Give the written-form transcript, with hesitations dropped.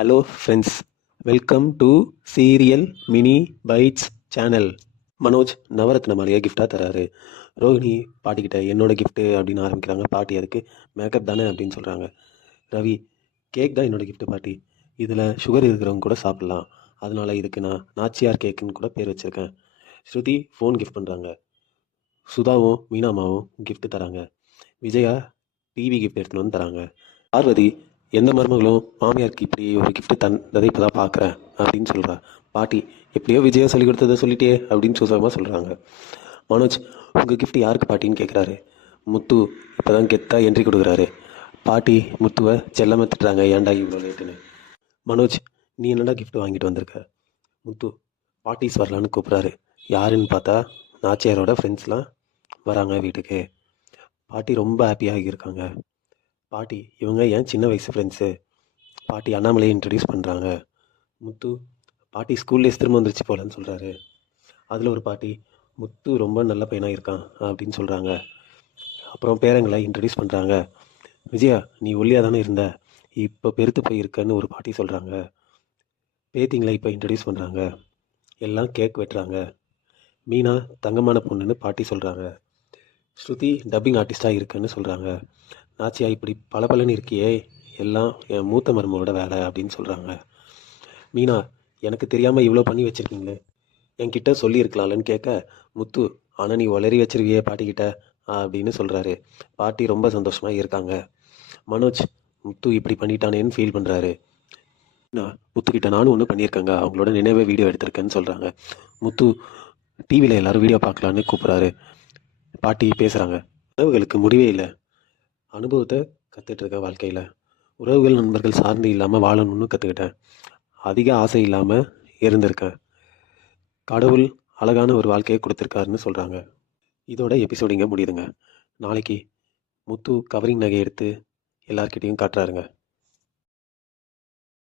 Hello friends, welcome to serial mini bites channel. Manoj நவரத்ன மாலையை கிஃப்டாக தராரு. ரோஹிணி பாட்டிக்கிட்ட என்னோட கிஃப்ட்டு அப்படின்னு ஆரம்பிக்கிறாங்க. பாட்டி அதுக்கு மேக்கப் தானே அப்படின்னு சொல்கிறாங்க. ரவி கேக் தான் என்னோட கிஃப்ட்டு பாட்டி, இதில் சுகர் இருக்கிறவங்க கூட சாப்பிட்லாம், அதனால இதுக்கு நான் நாச்சியார் கேக்குன்னு கூட பேர் வச்சுருக்கேன். ஸ்ருதி ஃபோன் கிஃப்ட் பண்ணுறாங்க. சுதாவும் மீனாமாவும் கிஃப்ட்டு தராங்க. விஜயா டிவி கிஃப்ட் எடுத்துன்னு வந்து தராங்க. பார்வதி எந்த மருமகளும் மாமியாருக்கு இப்படி ஒரு கிஃப்ட் தந்ததை இப்போ தான் பார்க்குறேன் அப்படின்னு சொல்கிறா. பாட்டி எப்படியோ விஜயா சொல்லி கொடுத்ததை சொல்லிட்டே அப்படின்னு சுசகமாக சொல்கிறாங்க. மனோஜ் உங்கள் கிஃப்ட் யாருக்கு பாட்டின்னு கேட்குறாரு. முத்து இப்போ தான் கெத்தாக என்ட்ரி கொடுக்குறாரு. பாட்டி முத்துவை செல்லமாக திட்டுறாங்க, ஏன்டா இவ்வளோ லேட்டுன்னு. மனோஜ் நீ என்னடா கிஃப்ட் வாங்கிட்டு வந்திருக்க. முத்து பாட்டிஸ் வரலான்னு கூப்பிட்றாரு. யாருன்னு பார்த்தா நாச்சியாரோட ஃப்ரெண்ட்ஸ்லாம் வராங்க வீட்டுக்கு. பாட்டி ரொம்ப ஹாப்பியாக இருக்காங்க. பாட்டி இவங்க ஏன் சின்ன வயசு ஃப்ரெண்ட்ஸு. பாட்டி அண்ணாமலையை இன்ட்ரடியூஸ் பண்ணுறாங்க. முத்து பாட்டி ஸ்கூல் டேஸ் திரும்ப வந்துருச்சு போலன்னு சொல்கிறாரு. அதில் ஒரு பாட்டி முத்து ரொம்ப நல்ல பையனாக இருக்கான் அப்படின்னு சொல்கிறாங்க. அப்புறம் பேரங்களை இன்ட்ரடியூஸ் பண்ணுறாங்க. விஜயா நீ ஒல்லியாக தானே இருந்த, இப்போ பெருத்து போயிருக்கன்னு ஒரு பாட்டி சொல்கிறாங்க. பேத்திங்களை இப்போ இன்ட்ரடியூஸ் பண்ணுறாங்க. எல்லாம் கேக் வெட்டுறாங்க. மீனா தங்கமான பொண்ணுன்னு பாட்டி சொல்கிறாங்க. ஸ்ருதி டப்பிங் ஆர்டிஸ்டாக இருக்குன்னு சொல்கிறாங்க. நாச்சியா இப்படி பளபளன்னு இருக்கியே, எல்லாம் என் மூத்த மருமகளோட வேலை அப்படின்னு சொல்கிறாங்க. மீனா எனக்கு தெரியாமல் இவ்வளோ பண்ணி வச்சுருக்கீங்களே, என்கிட்ட சொல்லியிருக்கலாம்லன்னு கேட்க, முத்து ஆனால் நீ உளறி வச்சிருவியே பாட்டிக்கிட்ட அப்படின்னு சொல்கிறாரு. பாட்டி ரொம்ப சந்தோஷமாக இருக்காங்க. மனோஜ் முத்து இப்படி பண்ணிட்டானேன்னு ஃபீல் பண்ணுறாரு. நான் முத்துக்கிட்ட நானும் ஒன்று பண்ணியிருக்கேங்க, அவங்களோட நினைவே வீடியோ எடுத்திருக்கேன்னு சொல்கிறாங்க. முத்து டிவியில் எல்லாரும் வீடியோ பார்க்கலான்னு கூப்பிட்றாரு. பாட்டி பேசுகிறாங்க. உறவுகளுக்கு முடிவே இல்லை, அனுபவத்தை கற்றுட்ருக்கேன் வாழ்க்கையில். உறவுகள் நண்பர்கள் சார்ந்து இல்லாமல் வாழணும்னு கற்றுக்கிட்டேன். அதிக ஆசை இல்லாமல் இருந்திருக்கேன். கடவுள் அழகான ஒரு வாழ்க்கையை கொடுத்துருக்காருன்னு சொல்கிறாங்க. இதோட எபிசோடு இங்கே முடியுதுங்க. நாளைக்கு முத்து கவரிங் நகை எடுத்து எல்லார்கிட்டையும் காட்டுறாருங்க.